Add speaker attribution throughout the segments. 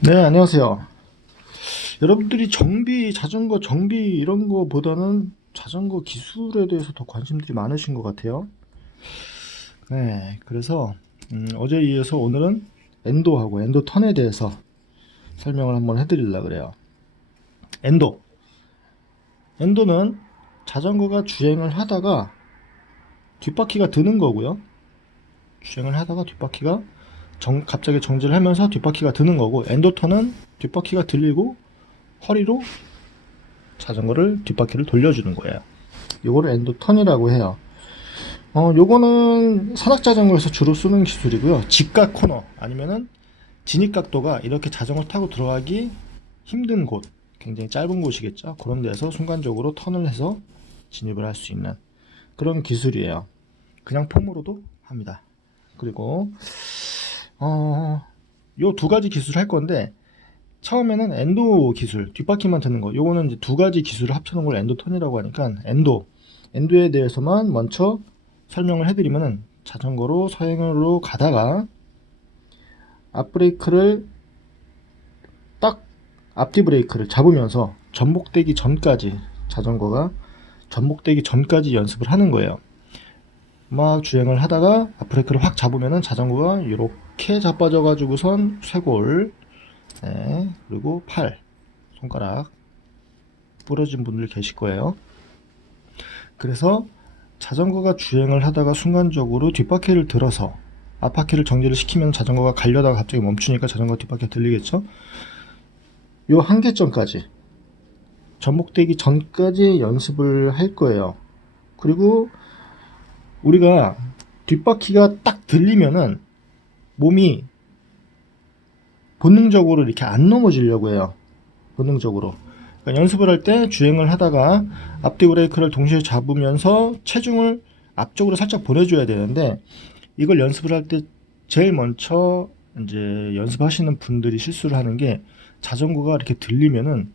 Speaker 1: 네, 안녕하세요. 여러분들이 정비, 자전거 정비 이런 거보다는 자전거 기술에 대해서 더 관심들이 많으신 것 같아요. 네, 그래서 음, 어제에 이어서 오늘은 엔도하고 엔도 턴에 대해서 설명을 한번 해드리려 그래요. 엔도. 엔도는 자전거가 주행을 하다가 뒷바퀴가 드는 거고요. 주행을 하다가 뒷바퀴가 정- 갑자기 정지를 하면서 뒷바퀴가 드는 거고 엔도턴은 뒷바퀴가 들리고 허리로 자전거를 뒷바퀴를 돌려주는 거예요. 요거를 엔도턴이라고 해요. 어, 요거는 산악 자전거에서 주로 쓰는 기술이고요. 직각 코너 아니면은 진입 각도가 이렇게 자전거 타고 들어가기 힘든 곳, 굉장히 짧은 곳이겠죠. 그런 데서 순간적으로 턴을 해서 진입을 할 수 있는 그런 기술이에요. 그냥 폼으로도 합니다. 그리고 어, 요 두 가지 기술을 할 건데, 처음에는 엔도 기술, 뒷바퀴만 드는 거. 요거는 이제 두 가지 기술을 합쳐놓은 걸 엔도 턴이라고 하니까, 엔도. 엔도에 대해서만 먼저 설명을 해드리면은, 자전거로 서행으로 가다가, 앞브레이크를 딱, 앞뒤 브레이크를 잡으면서 전복되기 전까지, 자전거가 전복되기 전까지 연습을 하는 거예요. 막 주행을 하다가 앞브레이크를 확 잡으면은 자전거가 이렇게 자빠져 가지고선 쇄골. 네, 그리고 팔. 손가락. 부러진 분들 계실 거예요. 그래서 자전거가 주행을 하다가 순간적으로 뒷바퀴를 들어서 앞바퀴를 정지를 시키면 자전거가 가려다가 갑자기 멈추니까 자전거 뒷바퀴가 들리겠죠? 요 한계점까지. 전복되기 전까지 연습을 할 거예요. 그리고 우리가 뒷바퀴가 딱 들리면은 몸이 본능적으로 이렇게 안 넘어지려고 해요. 본능적으로. 그러니까 연습을 할 때 주행을 하다가 앞뒤 브레이크를 동시에 잡으면서 체중을 앞쪽으로 살짝 보내줘야 되는데 이걸 연습을 할 때 제일 먼저 이제 연습하시는 분들이 실수를 하는 게 자전거가 이렇게 들리면은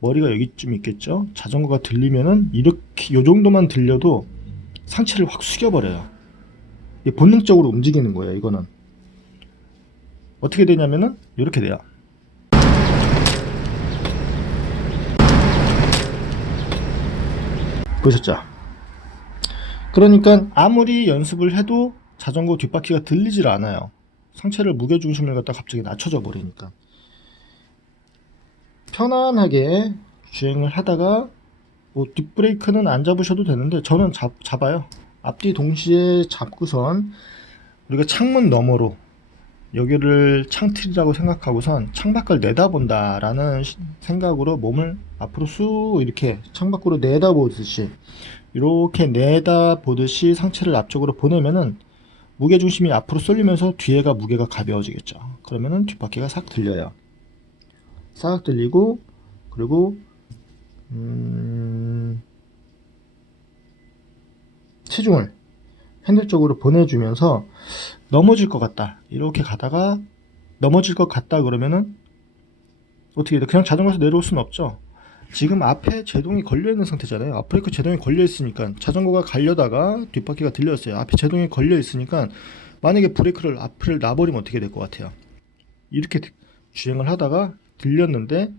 Speaker 1: 머리가 여기쯤 있겠죠? 자전거가 들리면은 이렇게 요 정도만 들려도 상체를 확 숙여버려요. 본능적으로 움직이는 거예요, 이거는. 어떻게 되냐면은, 이렇게 돼요. 보셨죠? 그러니까 아무리 연습을 해도 자전거 뒷바퀴가 들리질 않아요. 상체를 무게중심을 갖다 갑자기 낮춰져 버리니까. 편안하게 주행을 하다가 뭐 뒷브레이크는 안 잡으셔도 되는데 저는 잡, 잡아요. 앞뒤 동시에 잡고선 우리가 창문 너머로 여기를 창틀이라고 생각하고선 창밖을 내다본다라는 시- 생각으로 몸을 앞으로 쑥 이렇게 창밖으로 내다보듯이 이렇게 내다보듯이 상체를 앞쪽으로 보내면은 무게중심이 앞으로 쏠리면서 뒤에가 무게가 가벼워지겠죠. 그러면은 뒷바퀴가 싹 들려요. 싹 들리고 그리고 음, 체중을 핸들 쪽으로 보내주면서 넘어질 것 같다. 이렇게 가다가 넘어질 것 같다 그러면은 어떻게 돼? 그냥 자전거에서 내려올 수는 없죠. 지금 앞에 제동이 걸려 있는 상태잖아요. 앞브레이크 제동이 걸려 있으니까 자전거가 가려다가 뒷바퀴가 들렸어요. 앞에 제동이 걸려 있으니까 만약에 브레이크를 앞을 놔버리면 어떻게 될 것 같아요? 이렇게 주행을 하다가 들렸는데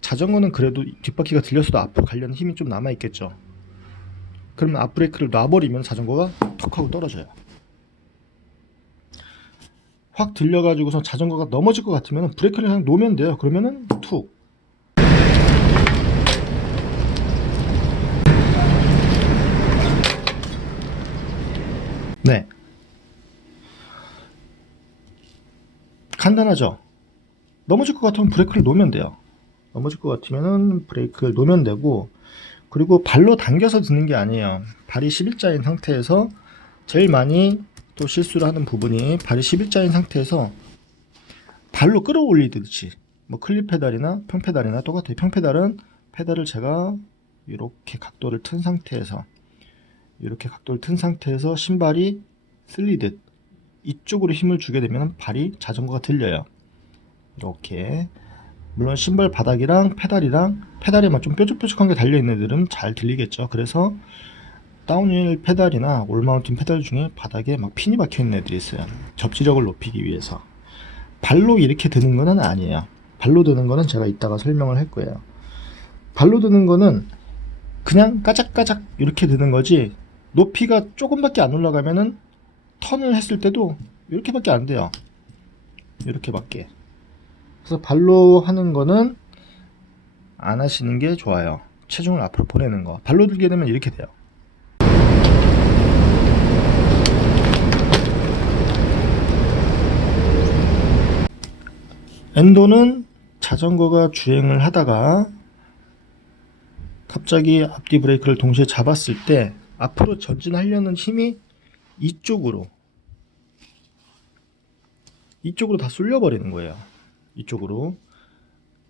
Speaker 1: 자전거는 그래도 뒷바퀴가 들렸어도 앞으로 가려는 힘이 좀 남아 있겠죠. 그러면 앞브레이크를 놔버리면 자전거가 턱 하고 떨어져요. 확 들려가지고서 자전거가 넘어질 것 같으면 브레이크를 그냥 놓으면 돼요. 그러면은 툭. 네. 간단하죠? 넘어질 것 같으면 브레이크를 놓으면 돼요. 넘어질 것 같으면은 브레이크를 놓으면 되고, 그리고 발로 당겨서 드는 게 아니에요. 발이 11자인 상태에서 제일 많이 또 실수를 하는 부분이 발이 11자인 상태에서 발로 끌어올리듯이 뭐 클립 페달이나 평 페달이나 똑같아요. 평 페달은 페달을 제가 이렇게 각도를 튼 상태에서 이렇게 각도를 튼 상태에서 신발이 쓸리듯 이쪽으로 힘을 주게 되면 발이 자전거가 들려요. 이렇게 물론 신발 바닥이랑 페달이랑 페달에만 좀 뾰족뾰족한 게 달려있는 애들은 잘 들리겠죠. 그래서 다운힐 페달이나 올마운틴 페달 중에 바닥에 막 핀이 박혀 있는 애들이 있어요. 접지력을 높이기 위해서. 발로 이렇게 드는 거는 아니에요. 발로 드는 거는 제가 이따가 설명을 할 거예요. 발로 드는 거는 그냥 까작까작 이렇게 드는 거지 높이가 조금밖에 안 올라가면은 턴을 했을 때도 이렇게밖에 안 돼요. 이렇게밖에. 그래서 발로 하는 거는 안 하시는 게 좋아요. 체중을 앞으로 보내는 거. 발로 들게 되면 이렇게 돼요. 엔도는 자전거가 주행을 하다가 갑자기 앞뒤 브레이크를 동시에 잡았을 때 앞으로 전진하려는 힘이 이쪽으로 이쪽으로 다 쏠려 버리는 거예요. 이쪽으로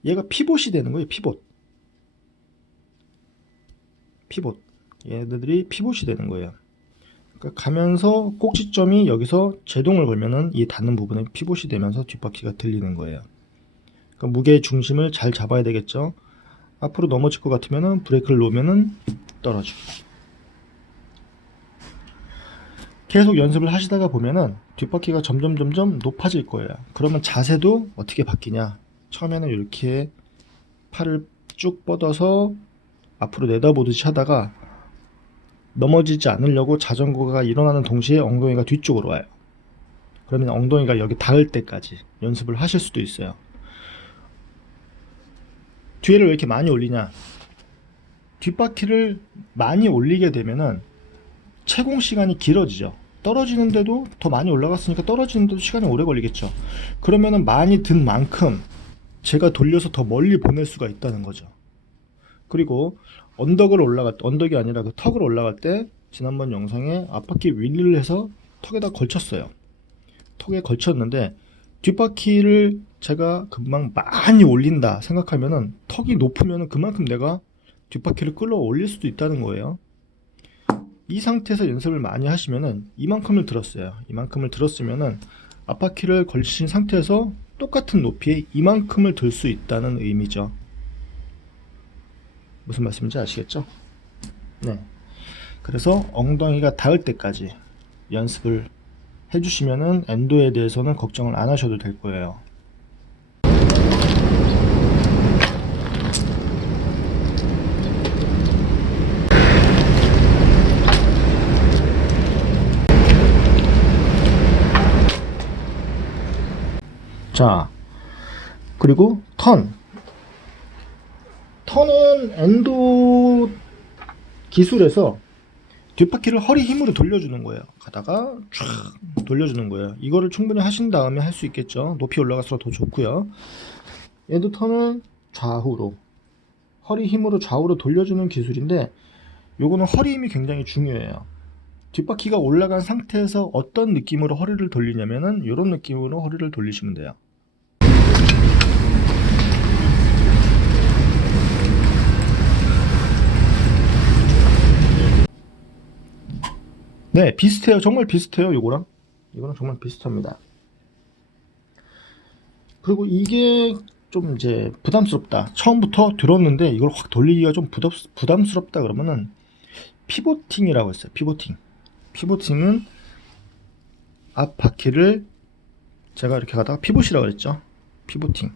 Speaker 1: 얘가 피봇이 되는 거예요. 피봇 피봇 얘네들이 피봇이 되는 거예요. 그러니까 가면서 꼭지점이 여기서 제동을 걸면은 이 닿는 부분에 피봇이 되면서 뒷바퀴가 들리는 거예요. 그러니까 무게 중심을 잘 잡아야 되겠죠. 앞으로 넘어질 것 같으면은 브레이크를 놓으면은 떨어지고. 계속 연습을 하시다가 보면은 뒷바퀴가 점점 점점 높아질 거예요. 그러면 자세도 어떻게 바뀌냐? 처음에는 이렇게 팔을 쭉 뻗어서 앞으로 내다보듯이 하다가 넘어지지 않으려고 자전거가 일어나는 동시에 엉덩이가 뒤쪽으로 와요. 그러면 엉덩이가 여기 닿을 때까지 연습을 하실 수도 있어요. 뒤에를 왜 이렇게 많이 올리냐? 뒷바퀴를 많이 올리게 되면은 채공 시간이 길어지죠. 떨어지는데도 더 많이 올라갔으니까 떨어지는데도 시간이 오래 걸리겠죠. 그러면은 많이 든 만큼 제가 돌려서 더 멀리 보낼 수가 있다는 거죠. 그리고 언덕을 올라갈 때, 언덕이 아니라 그 턱을 올라갈 때 지난번 영상에 앞바퀴 윌리를 해서 턱에다 걸쳤어요. 턱에 걸쳤는데 뒷바퀴를 제가 금방 많이 올린다 생각하면은 턱이 높으면은 그만큼 내가 뒷바퀴를 끌어 올릴 수도 있다는 거예요. 이 상태에서 연습을 많이 하시면은 이만큼을 들었어요. 이만큼을 들었으면은 앞바퀴를 걸친 상태에서 똑같은 높이에 이만큼을 들 수 있다는 의미죠. 무슨 말씀인지 아시겠죠? 네. 그래서 엉덩이가 닿을 때까지 연습을 해주시면은 엔도에 대해서는 걱정을 안 하셔도 될 거예요. 자, 그리고 턴. 턴은 엔도 기술에서 뒷바퀴를 허리 힘으로 돌려주는 거예요. 가다가 쫙 돌려주는 거예요. 이거를 충분히 하신 다음에 할 수 있겠죠. 높이 올라갈수록 더 좋고요. 얘도 턴은 좌우로 허리 힘으로 좌우로 돌려주는 기술인데 요거는 허리 힘이 굉장히 중요해요. 뒷바퀴가 올라간 상태에서 어떤 느낌으로 허리를 돌리냐면은 이런 느낌으로 허리를 돌리시면 돼요. 네, 비슷해요. 정말 비슷해요. 요거랑. 이거랑 정말 비슷합니다. 그리고 이게 좀 이제 부담스럽다. 처음부터 들었는데 이걸 확 돌리기가 좀 부담, 부담스럽다 그러면은 피보팅이라고 했어요. 피보팅. 피보팅은 앞 바퀴를 제가 이렇게 가다가 피봇이라고 그랬죠. 피보팅.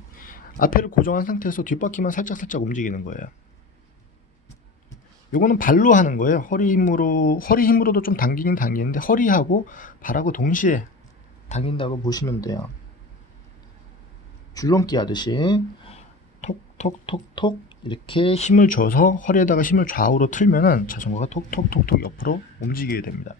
Speaker 1: 앞에를 고정한 상태에서 뒷바퀴만 살짝 살짝 움직이는 거예요. 요거는 발로 하는 거예요. 허리 힘으로 허리 힘으로도 좀 당기긴 당기는데 허리하고 발하고 동시에 당긴다고 보시면 돼요. 줄넘기 하듯이 톡톡톡톡 이렇게 힘을 줘서 허리에다가 힘을 좌우로 틀면은 자전거가 톡톡톡톡 옆으로 움직이게 됩니다.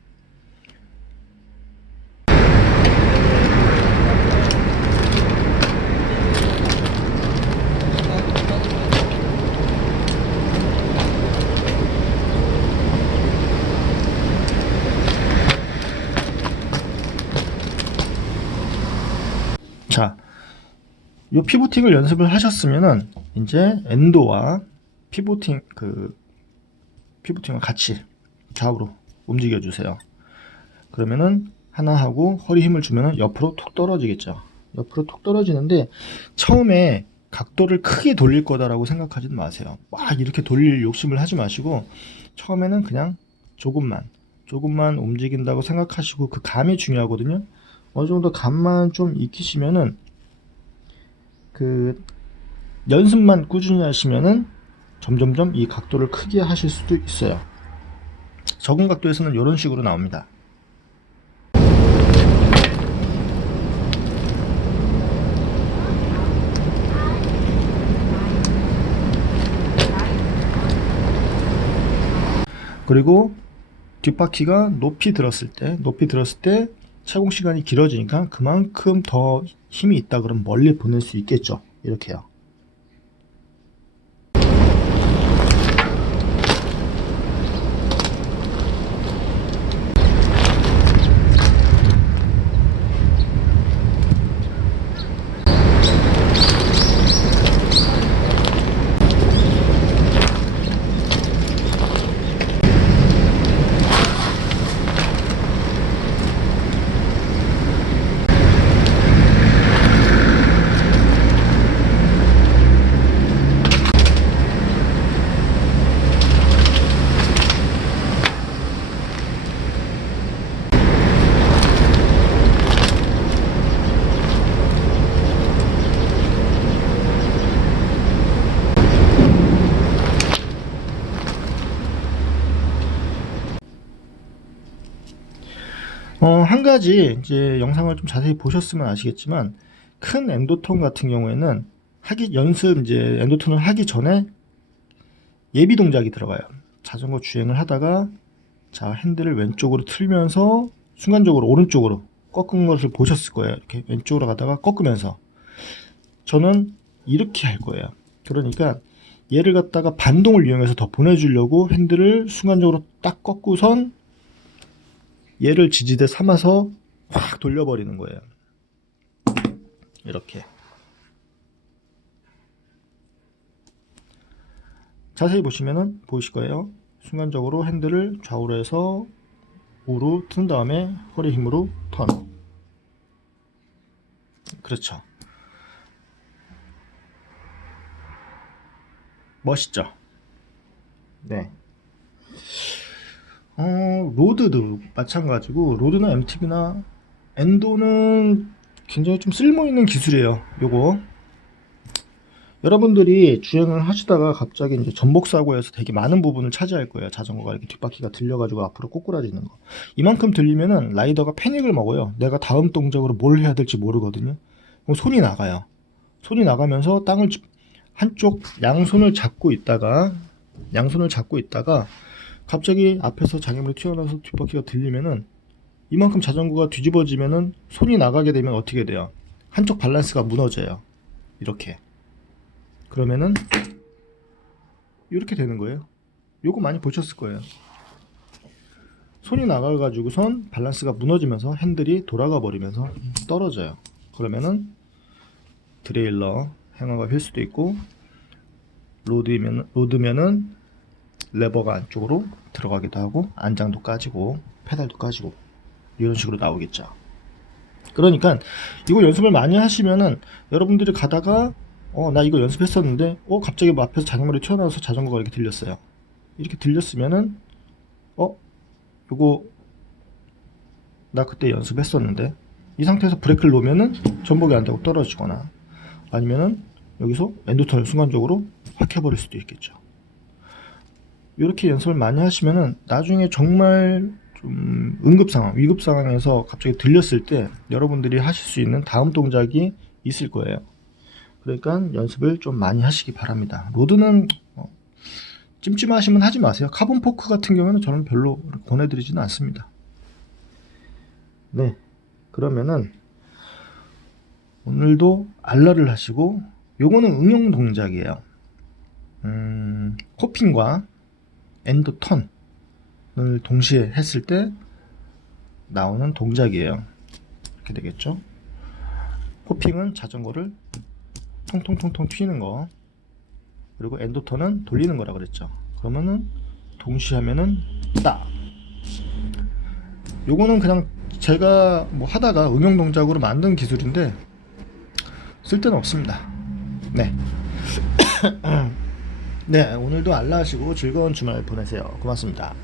Speaker 1: 자, 요 피보팅을 연습을 하셨으면은 이제 엔도와 피보팅 그 피보팅을 같이 좌우로 움직여 주세요. 그러면은 하나 하고 허리 힘을 주면은 옆으로 툭 떨어지겠죠. 옆으로 툭 떨어지는데 처음에 각도를 크게 돌릴 거다라고 생각하지는 마세요. 막 이렇게 돌릴 욕심을 하지 마시고 처음에는 그냥 조금만 조금만 움직인다고 생각하시고 그 감이 중요하거든요. 어느 정도 감만 좀 익히시면은 그 연습만 꾸준히 하시면은 점점점 이 각도를 크게 하실 수도 있어요. 적은 각도에서는 이런 식으로 나옵니다. 그리고 뒷바퀴가 높이 들었을 때, 높이 들었을 때 채공 시간이 길어지니까 그만큼 더 힘이 있다 그러면 멀리 보낼 수 있겠죠. 이렇게요. 어, 한 가지 이제 영상을 좀 자세히 보셨으면 아시겠지만 큰 엔도톤 같은 경우에는 하기 연습 이제 엔도톤을 하기 전에 예비 동작이 들어가요. 자전거 주행을 하다가 자 핸들을 왼쪽으로 틀면서 순간적으로 오른쪽으로 꺾은 것을 보셨을 거예요. 이렇게 왼쪽으로 가다가 꺾으면서 저는 이렇게 할 거예요. 그러니까 얘를 갖다가 반동을 이용해서 더 보내주려고 핸들을 순간적으로 딱 꺾고선 얘를 지지대 삼아서 확 돌려버리는 거예요. 이렇게. 자세히 보시면은 보이실 거예요. 순간적으로 핸들을 좌우로 해서 우로 튼 다음에 허리 힘으로 턴. 그렇죠. 멋있죠? 네. 어, 로드도 마찬가지고 로드나 MTB나 엔도는 굉장히 좀 쓸모있는 기술이에요. 요거 여러분들이 주행을 하시다가 갑자기 이제 전복 사고에서 되게 많은 부분을 차지할 거예요. 자전거가 이렇게 뒷바퀴가 들려가지고 앞으로 꼬꾸라지는 거. 이만큼 들리면은 라이더가 패닉을 먹어요. 내가 다음 동작으로 뭘 해야 될지 모르거든요. 그럼 손이 나가요. 손이 나가면서 땅을 짚- 한쪽 양손을 잡고 있다가 양손을 잡고 있다가 갑자기 앞에서 장애물이 튀어나와서 뒷바퀴가 들리면은 이만큼 자전거가 뒤집어지면은 손이 나가게 되면 어떻게 돼요? 한쪽 밸런스가 무너져요. 이렇게. 그러면은 이렇게 되는 거예요. 요거 많이 보셨을 거예요. 손이 나가가지고선 밸런스가 무너지면서 핸들이 돌아가 버리면서 떨어져요. 그러면은 드레일러 행어가 휠 수도 있고 로드면 로드면은 레버가 안쪽으로 들어가기도 하고 안장도 까지고 페달도 까지고 이런 식으로 나오겠죠. 그러니까 이거 연습을 많이 하시면은 여러분들이 가다가 어 나 이거 연습했었는데 어 갑자기 뭐 앞에서 장애물이 튀어나와서 자전거가 이렇게 들렸어요. 이렇게 들렸으면은 어 요거 나 그때 연습했었는데 이 상태에서 브레이크를 놓으면은 전복이 안 되고 떨어지거나 아니면은 여기서 엔도턴을 순간적으로 확 해버릴 수도 있겠죠. 이렇게 연습을 많이 하시면은 나중에 정말 좀 응급 상황, 위급 상황에서 갑자기 들렸을 때 여러분들이 하실 수 있는 다음 동작이 있을 거예요. 그러니까 연습을 좀 많이 하시기 바랍니다. 로드는 어, 찜찜하시면 하지 마세요. 카본 포크 같은 경우는 저는 별로 권해드리지는 않습니다. 네, 그러면은 오늘도 알라를 하시고 요거는 응용 동작이에요. 음, 코핑과 엔드 턴을 동시에 했을 때 나오는 동작이에요. 이렇게 되겠죠? 호핑은 자전거를 통통통통 튀는 거 그리고 엔드 턴은 돌리는 거라 그랬죠. 그러면은 동시에 하면은 딱 요거는 그냥 제가 뭐 하다가 응용 동작으로 만든 기술인데 쓸데는 없습니다. 네. 네, 오늘도 알라 하시고 즐거운 주말 보내세요. 고맙습니다.